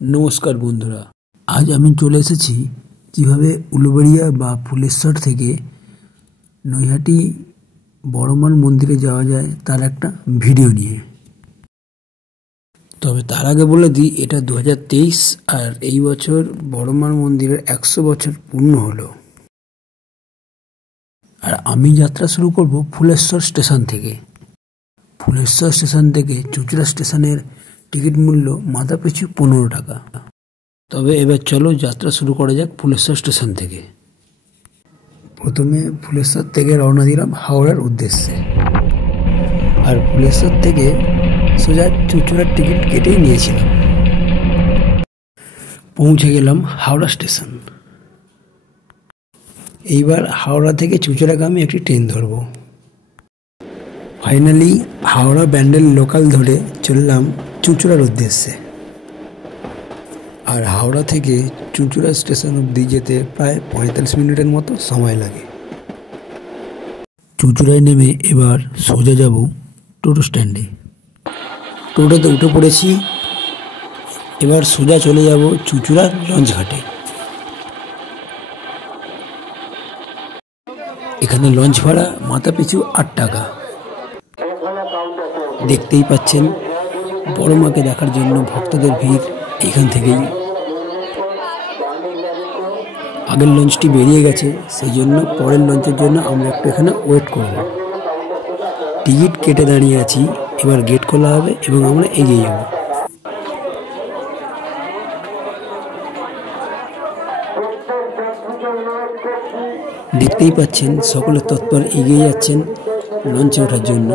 নমস্কার বন্ধুরা, আজ আমি চলে এসেছি কিভাবে উলুবেড়িয়া বা ফুলেশ্বর থেকে নৈহাটি বড়মার মন্দিরে যাওয়া যায় তার একটা ভিডিও নিয়ে। তবে তার আগে বলে দিই, এটা 2023 আর এই বছর বড়মার মন্দিরের 100 বছর পূর্ণ হলো। আর আমি যাত্রা শুরু করব ফুলেশ্বর স্টেশন থেকে। ফুলেশ্বর স্টেশন থেকে চুঁচুড়া স্টেশনের টিকিট মূল্য মাথা পিছু 15 টাকা। তবে এবার চলো যাত্রা শুরু করা যাক ফুলেশ্বর স্টেশন থেকে। প্রথমে ফুলেশ্বর থেকে রওনা দিলাম হাওড়ার উদ্দেশ্যে। আর ফুলেশ্বর থেকে সোজা চুঁচুড়ার টিকিট কেটেই নিয়েছিলাম। পৌঁছে গেলাম হাওড়া স্টেশন। এইবার হাওড়া থেকে চুঁচুড়াগামী একটি ট্রেন ধরব। ফাইনালি হাওড়া ব্যান্ডেল লোকাল ধরে চললাম চুঁচুড়ার উদ্দেশ্যে। আর হাওড়া থেকে চুঁচুড়া স্টেশন অবধি যেতে প্রায় 45 মিনিটের মতো সময় লাগে। চুঁচুড়ায় নেমে এবার সোজা যাব টোটো স্ট্যান্ডে। টোটোতে উঠে পড়েছি। এবার সোজা চলে যাব চুঁচুড়ার লঞ্চ ঘাটে। এখানে লঞ্চ ভাড়া মাথা পিছু 8 টাকা। দেখতেই পাচ্ছেন বড়মাকে দেখার জন্য ভক্তদের ভিড় এখান থেকেই। আগের লঞ্চটি বেরিয়ে গেছে, সেই জন্য পরের লঞ্চের জন্য আমরা একটু এখানে ওয়েট করব। টিকিট কেটে দাঁড়িয়ে আছি। এবার গেট খোলা হবে এবং আমরা এগিয়ে যাব। দেখতেই পাচ্ছেন সকলে তৎপর এগিয়ে যাচ্ছেন লঞ্চে ওঠার জন্য।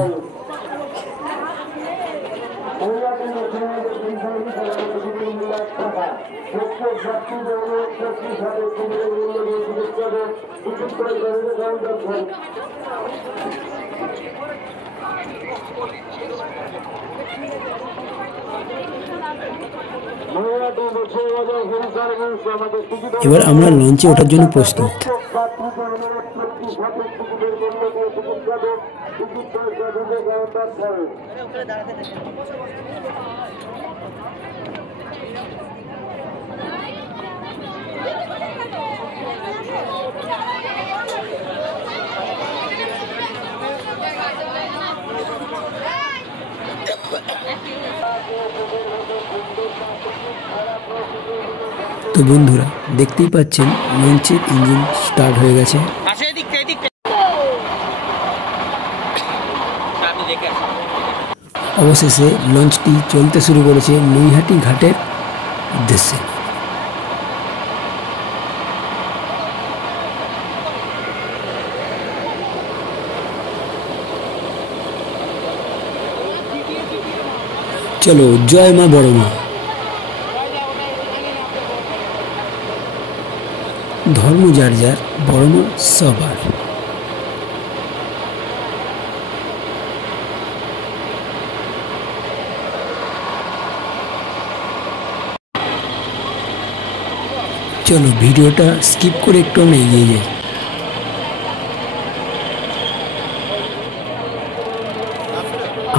এবার আমরা লঞ্চে ওঠার জন্য প্রস্তুত। তো বন্ধুরা, দেখতেই পাচ্ছেন লঞ্চের ইঞ্জিন স্টার্ট হয়ে গেছে। অবশেষে লঞ্চটি চলতে শুরু করেছে নৈহাটি ঘাটের উদ্দেশ্যে। চলো, জয় মা বড়মা। ধর্ম যার যার, বড়মা সবার। চলো ভিডিওটা স্কিপ করে একটু আমরা এগিয়ে যাই।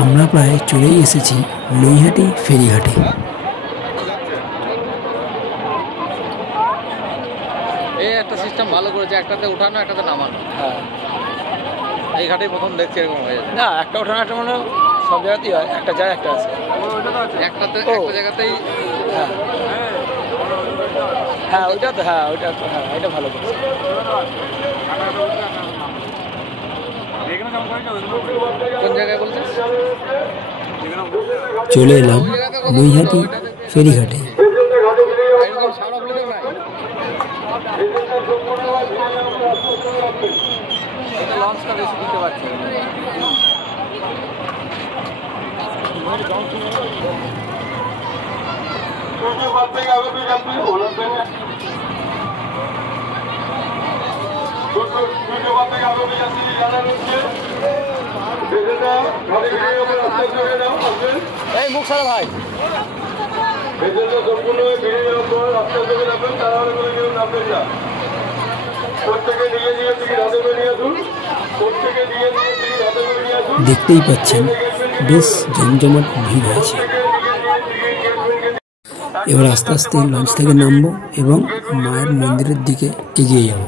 আমরা প্রায় চলেই এসেছি নৈহাটি ফেরিঘাটে। একটা সিস্টেম ভালো করেছে, একটাতে উঠানো একটাতে নামানো। হ্যাঁ, এই ঘাটেই প্রথম দেখছি এরকম হয়ে যাচ্ছে। না, একটা উঠানো একটা মানে সব জায়গাতেই হয়, একটা জায়গায় একটা আছে। একটাতে একটা জায়গাতেই। হ্যাঁ হ্যাঁ, ওইটা তো, হ্যাঁ ওইটা তো, হ্যাঁ এটা ভালো করেছে। কোন জায়গায় বলছিস? চলে এলাম নৈহাটি ফেরিঘাটে। লঞ্চটা বেশি দিতে পারছি। এই মুখ সারা ভাই দেখতেই পাচ্ছেন বেশ জমজমাট ভিড় হয়েছে। এবার আস্তে আস্তে লঞ্চ থেকে নামবো এবং মায়ের মন্দিরের দিকে এগিয়ে যাব।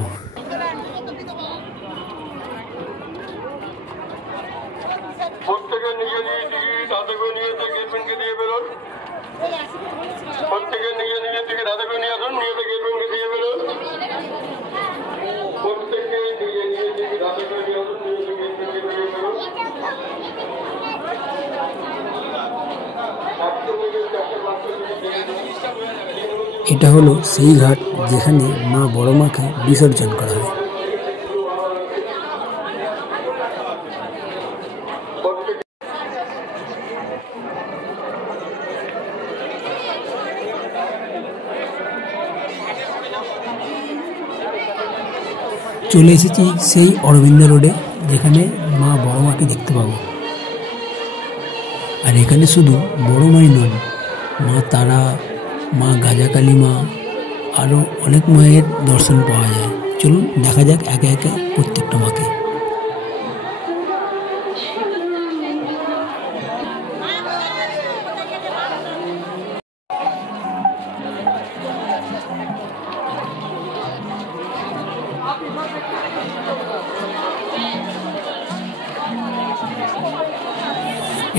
এটা হলো সেই ঘাট যেখানে মা বড় মাকে বিসর্জন করা হয়। চলে এসেছি সেই অরবিন্দ রোডে, যেখানে মা বড় মাকে দেখতে পাবো। আর এখানে শুধু বড় মাই নন, মা তারা, মা গাজাকালী মা, আরও অনেক মায়ের দর্শন পাওয়া যায়। চলুন দেখা যাক একে একে প্রত্যেকটা মাকে।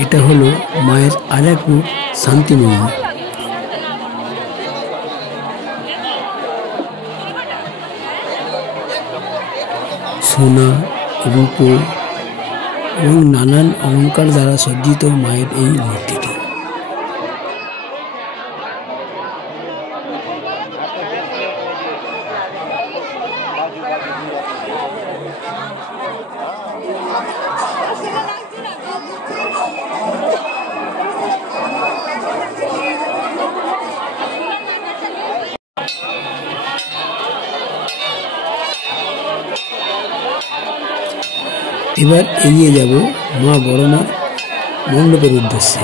এটা হলো মায়ের আরেক রূপ, শান্তিময়ী। সোনা, রূপো এবং নানান অলঙ্কার দ্বারা সজ্জিত মায়ের এই মূর্তিটি। এবার এগিয়ে যাব মা বড় মা মণ্ডপের উদ্দেশ্যে।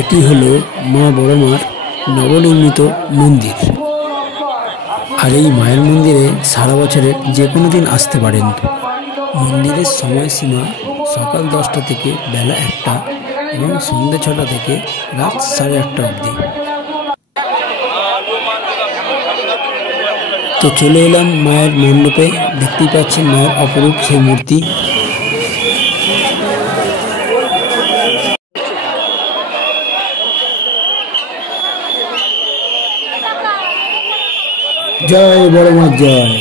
এটি হলো মা বড় মার নবনির্মিত মন্দির। আর এই মায়ের মন্দিরে সারা বছরের যে কোনো দিন আসতে পারেন। মন্দিরের সময়সীমা সকাল 10টা থেকে বেলা 1টা এবং সন্ধ্যে 6টা থেকে রাত 8:30 অবধি। তো চলে এলাম মায়ের মণ্ডপে। দেখতেই পাচ্ছেন মায়ের অপরূপ সেই মূর্তি। জয় বড় মা জয়।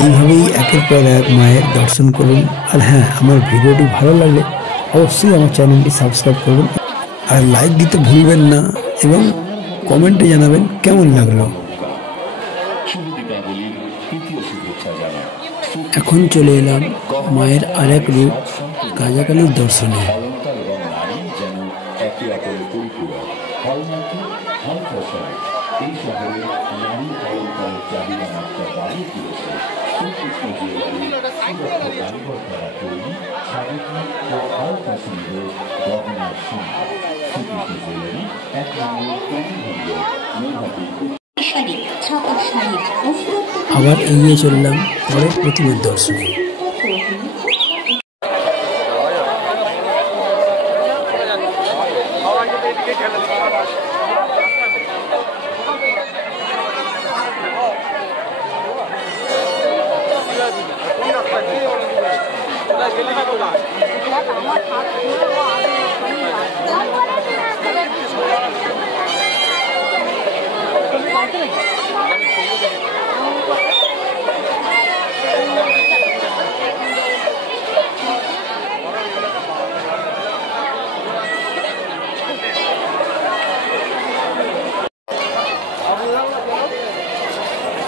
এইভাবেই একের পর এক মায়ের দর্শন করুন। আর হ্যাঁ, আমার ভিডিওটি ভালো লাগলে অবশ্যই আমার চ্যানেলটি সাবস্ক্রাইব করুন আর লাইক দিতে ভুলবেন না এবং কমেন্টে জানাবেন কেমন লাগলো। এখন চলে এলাম মায়ের আরেক রূপ গাজাকালীর দর্শনে। এই শহরে নারী অলঙ্কারের চাহিদা মাত্রা বাড়িয়ে তুলেছে শ্রীকৃষ্ণ জুয়েলারি কারিগর তৈরি সাবেকি ও হাল ফ্যাশনের গহনার সম্ভব। শ্রীকৃষ্ণ জুয়েলারি এক নম্বর তৈরি হল মেধাবী। আবার এগিয়ে চললাম পরের প্রতিমার দর্শনে।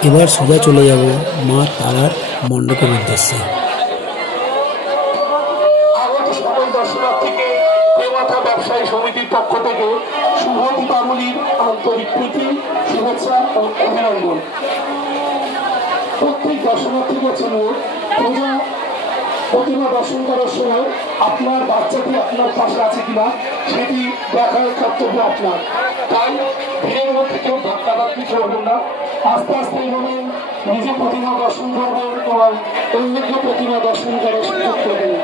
এবার সোজা চলে যাব মা তারার মণ্ডপের উদ্দেশ্যে। দর্শনার্থীকে প্রেমাথা ব্যবসায়ী সমিতির পক্ষ থেকে শুভ দীপাবলির আন্তরিক প্রীতি, শুভেচ্ছা ও অভিনন্দন। প্রত্যেক দর্শনার্থীকে ছিল প্রতিমা দর্শন করার সময় আপনার বাচ্চাটি আপনার পাশে আছে কিনা সেটি দেখার কর্তব্য আপনার। তাই ভিড়ের মধ্যে কেউ ধাক্কাধাক্কি করবেন না, আস্তে আস্তে এভাবে নিজে প্রতিমা দর্শন করবেন এবং অন্যকে প্রতিমা দর্শন করার সুযোগ করবেন।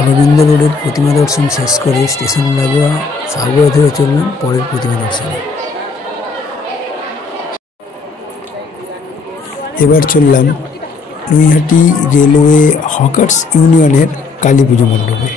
অরবিন্দ রোডের প্রতিমা দর্শন শেষ করে স্টেশন লাগোয়া সাগর ধরে চললাম পরের প্রতিমা দর্শনে। এবার চললাম নৈহাটি রেলওয়ে হকার্স ইউনিয়নের কালী পুজো মণ্ডপে।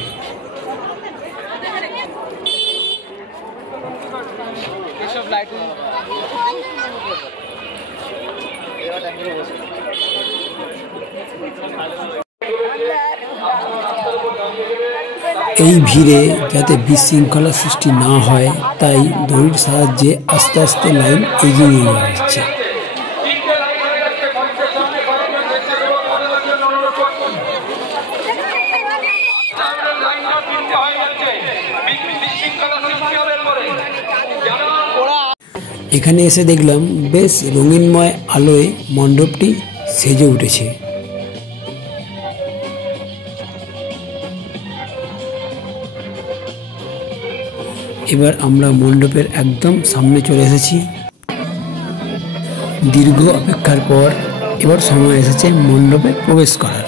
এই ভিড়ে যাতে বিশৃঙ্খলা সৃষ্টি না হয় তাই দড়ির সাহায্যে আস্তে আস্তে লাইন এগিয়ে নিয়ে যাওয়া হচ্ছে। এখানে এসে দেখলাম বেশ রঙিনময় আলোয় মণ্ডপটি সেজে উঠেছে। এবার আমরা মণ্ডপের একদম সামনে চলে এসেছি। দীর্ঘ অপেক্ষার পর এবার সময় এসেছে মণ্ডপে প্রবেশ করার।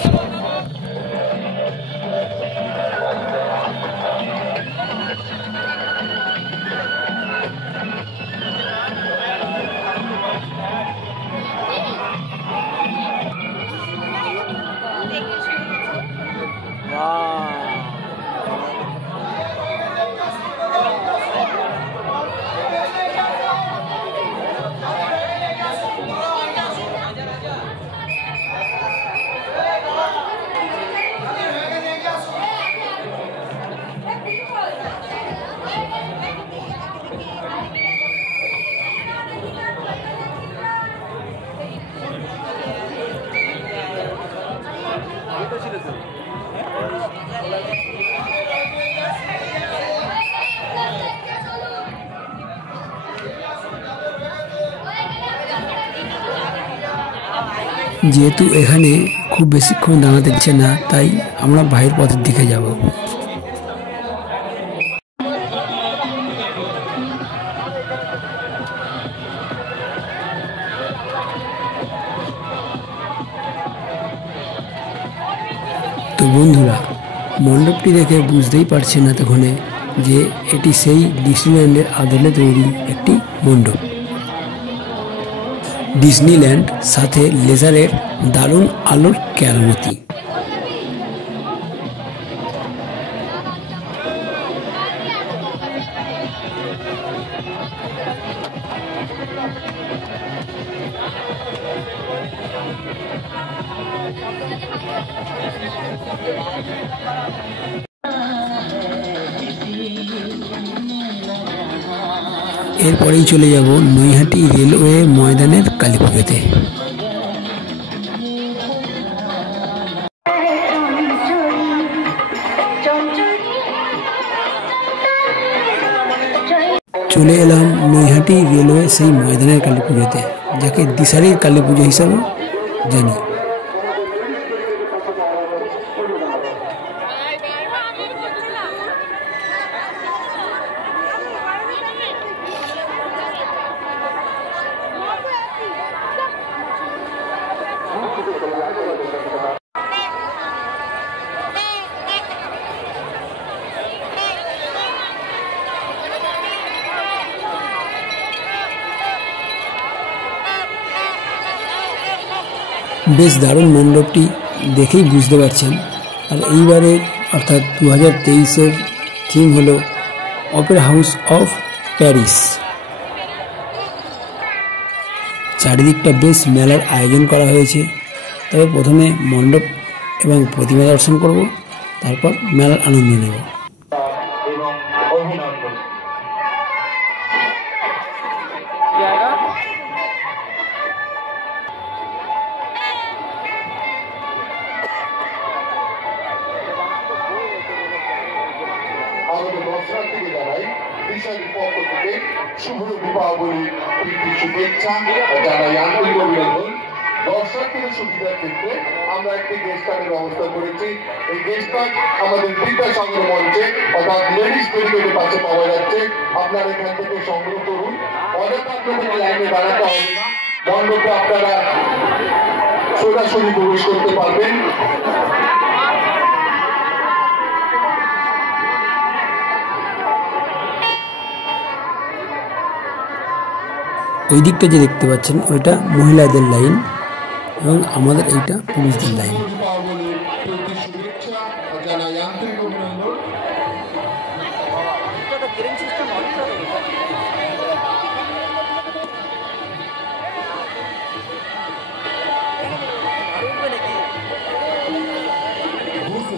যেহেতু এখানে খুব বেশিক্ষণ দাঁড়াতে দিচ্ছে না তাই আমরা বাইরের পথের দিকে যাব। তো বন্ধুরা, মণ্ডপটি দেখে বুঝতেই পারছেন না তখন যে এটি সেই ডিজনিল্যান্ডের আদলে তৈরি একটি মণ্ডপ। ডিজনিল্যান্ড সাথে লেজারের দারুণ আলোর কেরামতি। এরপরেই চলে যাব নৈহাটি রেলওয়ে ময়দানের কালী পুজোতে। চলে এলাম নৈহাটি রেলওয়ে সেই ময়দানের কালী পুজোতে, যাকে দিশারির কালী পুজো হিসাবে জানি। বেশ দারুণ মণ্ডপটি দেখেই বুঝতে পারছেন। আর এইবারে অর্থাৎ 2023-এর থিম হলো অপেরা হাউস অফ প্যারিস। চারিদিকটা বেশ মেলার আয়োজন করা হয়েছে। তবে প্রথমে মণ্ডপ এবং প্রতিমা দর্শন করব, তারপর মেলার আনন্দ নেব। শুভ দীপাবলির শুভেচ্ছা জানাই আন্তরিক অভিনন্দন। দর্শকদের সুবিধার ক্ষেত্রে আমরা একটি গেস্ট কার্ডের ব্যবস্থা করেছি। এই গেস্ট কার্ড আমাদের বিদ্যাসাগর মঞ্চে অর্থাৎ লেডিস ব্যারিকেডের পাশে পাওয়া যাচ্ছে। আপনারা এখান থেকে সংগ্রহ করুন, অনেক আপনাদের লাইনে দাঁড়াতে হবে না, মণ্ডপে আপনারা সরাসরি প্রবেশ করতে পারবেন। ওই দিকটা যে দেখতে পাচ্ছেন ওইটা মহিলাদের লাইন এবং আমাদের এইটা পুরুষদের লাইন।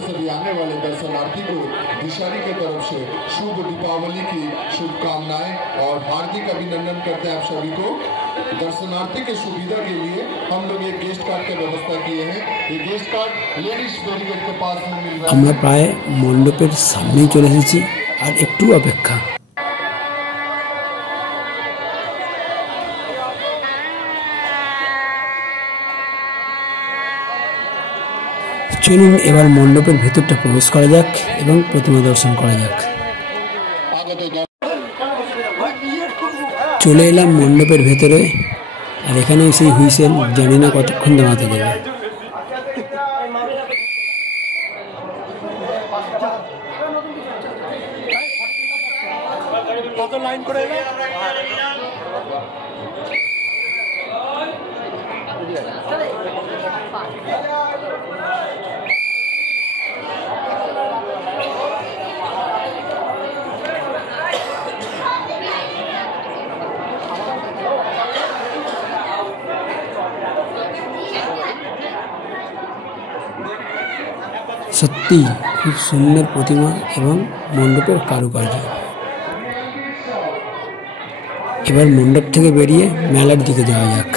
सभी आने वाले दर्शनार्थी को दिशारी की तरफ से शुभ दीपावली की शुभकामनाएं और हार्दिक अभिनंदन करते हैं आप सभी को। दर्शनार्थी के सुविधा के लिए हम लोग एक गेस्ट कार्ड की व्यवस्था किए हैं। ये गेस्ट कार्ड लेडीज बैरिकेड के पास में मिल रहा है। আমরা প্রায় মণ্ডপের সামনেই চলে এসেছি, আর একটু অপেক্ষা। চলুন এবার মণ্ডপের ভেতরটা প্রবেশ করা যাক এবং প্রতিমা দর্শন করা যাক। চলে এলাম মণ্ডপের ভেতরে, আর এখানেও সেই হুইসেল, জানি না কতক্ষণ দাঁড়াতে দেবে। সত্যি খুব সুন্দর প্রতিমা এবং মণ্ডপের কারুকার্য। এবার মণ্ডপ থেকে বেরিয়ে মেলার দিকে যাওয়া যাক।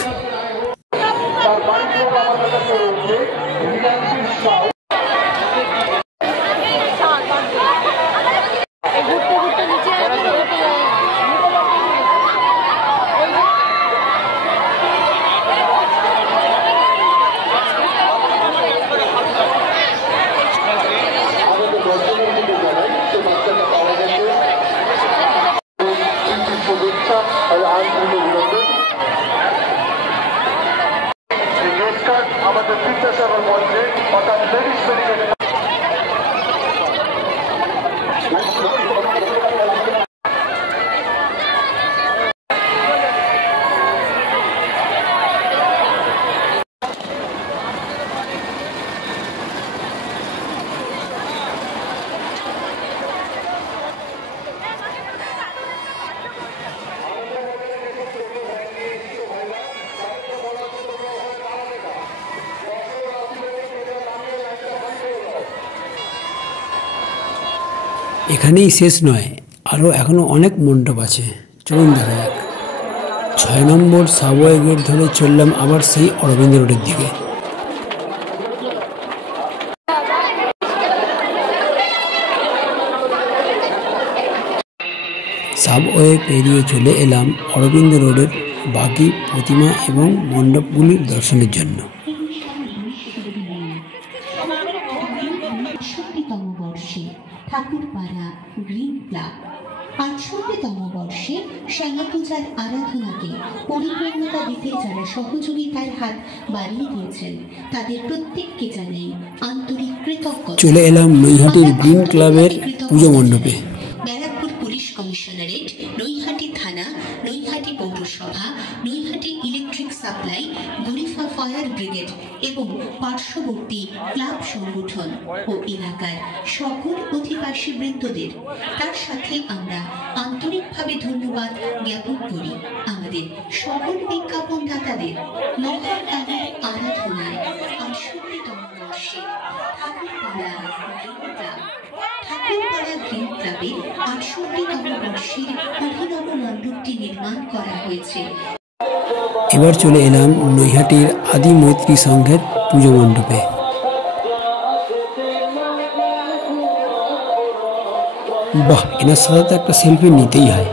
আমাদের বিদ্যাসাগর মঞ্চে অর্থাৎ লেডিস ব্যারিকেড এখানেই শেষ নয়, এখনো অনেক মণ্ডপ আছে, চলুন দেখা যাক। 6 নম্বর সাবওয়ে গেট ধরে চললাম আবার সেই অরবিন্দ রোডের দিকে। সাবওয়ে পেরিয়ে চলে এলাম অরবিন্দ রোডের বাকি প্রতিমা এবং মণ্ডপগুলির দর্শনের জন্য। ঠাকুরপাড়া গ্রিন ক্লাব 68তম বর্ষে শ্যামা পূজার আরাধনাকে পরিপূর্ণতা দিতে যারা সহযোগিতার হাত বাড়িয়ে দিয়েছেন তাদের প্রত্যেককে জানাই আন্তরিক কৃতজ্ঞতা। চলে এলাম নৈহাটির গ্রিন ক্লাবের পুজো মণ্ডপে। ব্যারাকপুর পুলিশ কমিশনারেট, নৈহাটি থানা, নৈহাটি পৌরসভা, Naihati electric supply, Garifa fire brigade এবং পার্শ্ববর্তী ক্লাব সংগঠন ও এলাকার সকল অধিবাসী বৃন্দদের, তার সাথে আমরা আন্তরিকভাবে ধন্যবাদ জ্ঞাপন করি আমাদের সকল বিজ্ঞাপনদাতাদের। মহাকালের আরাধনায় 68তম বর্ষে ঠাকুরপাড়া গ্রিন ক্লাবে 68তম বর্ষের অভিনব মণ্ডপটি নির্মাণ করা হয়েছে। এবার চলে এলাম নৈহাটির আদি মৈত্রী সংঘের পুজো মণ্ডপে। বাহ, এনার সাথে তো একটা সেলফি নিতেই হয়।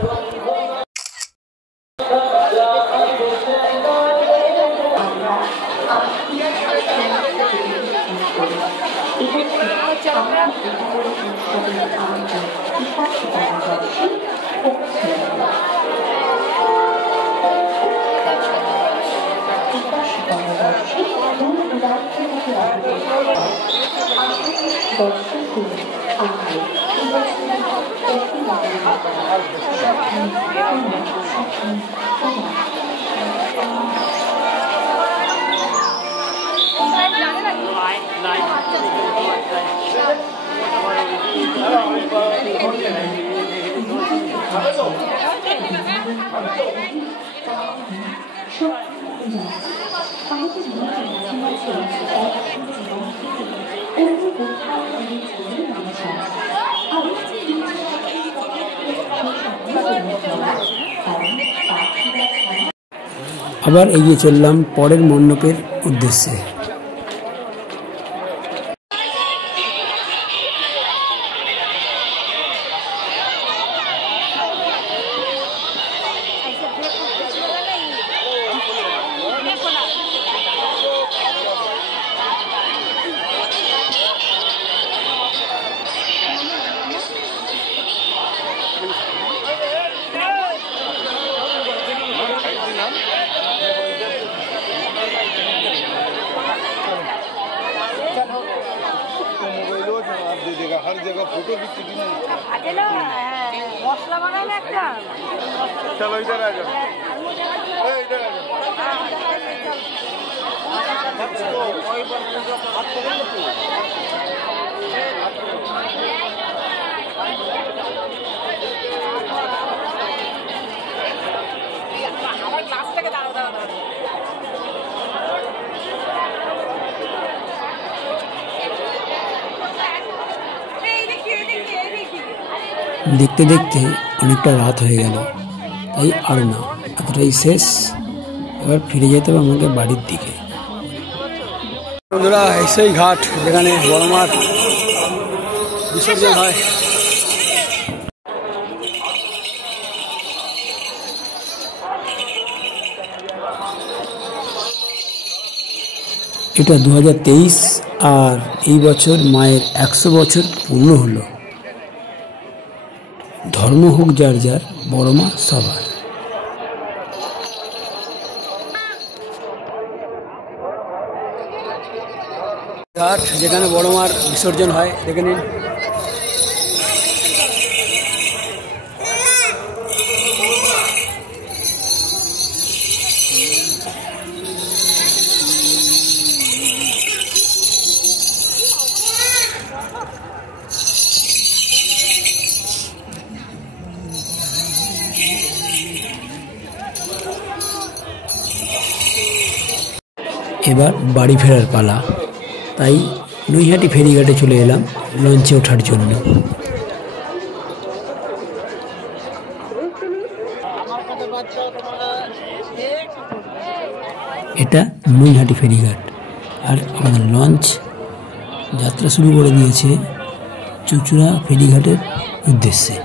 আবার এগিয়ে চললাম পরের মণ্ডপের উদ্দেশ্যে। हर जगह फोटो भी चलो इधर आ जाओ, इधर आ দেখতে দেখতে অনেকটা রাত হয়ে গেল, তাই আর না, এতটাই শেষ। এবার ফিরে যেতে হবে আমাকে বাড়ির দিকে। বন্ধুরা, সেই ঘাট যেখানে বড় মাঠ বিসর্জন হয়। এটা 2023 আর এই বছর মায়ের 100 বছর পূর্ণ হলো। ধর্ম হোক যার যার, বড় মা সবার। ঘাট যেখানে বড় মার বিসর্জন হয়, দেখে নিন। এবার বাড়ি ফেরার পালা, তাই নৈহাটি ফেরিঘাটে চলে এলাম লঞ্চে ওঠার জন্য। এটা নৈহাটি ফেরিঘাট, আর আমাদের লঞ্চ যাত্রা শুরু করে দিয়েছে চুঁচুড়া ফেরিঘাটের উদ্দেশ্যে।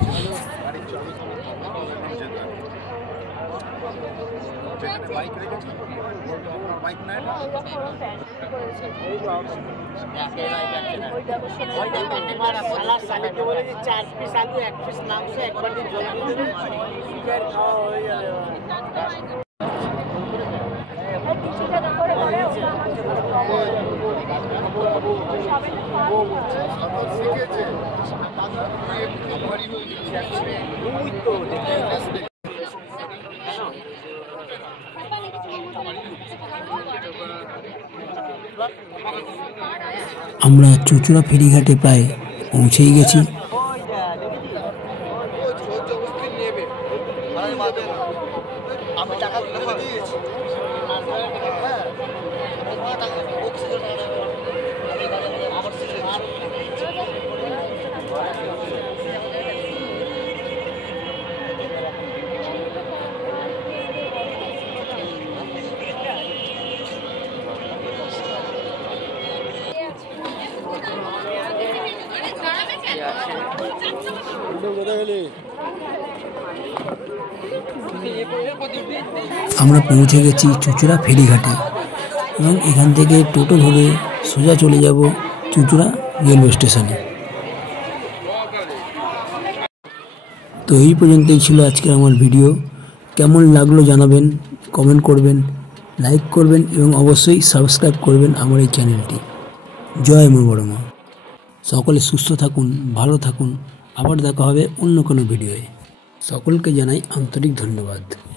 আমরা চুঁচুড়া ফেরিঘাটে প্রায় পৌঁছেই গেছি। আমরা পৌঁছে গেছি চুঁচুড়া ফেরিঘাটে এবং এখান থেকে টোটো ধরে সোজা চলে যাব চুঁচুড়া রেলওয়ে স্টেশনে। তো এই পর্যন্তই ছিল আজকের আমার ভিডিও। কেমন লাগলো জানাবেন, কমেন্ট করবেন, লাইক করবেন এবং অবশ্যই সাবস্ক্রাইব করবেন আমার এই চ্যানেলটি। জয় মা বড় মা। সকলে সুস্থ থাকুন, ভালো থাকুন। আবার দেখা হবে অন্য কোনো ভিডিওয়ে। সকলকে জানাই আন্তরিক ধন্যবাদ।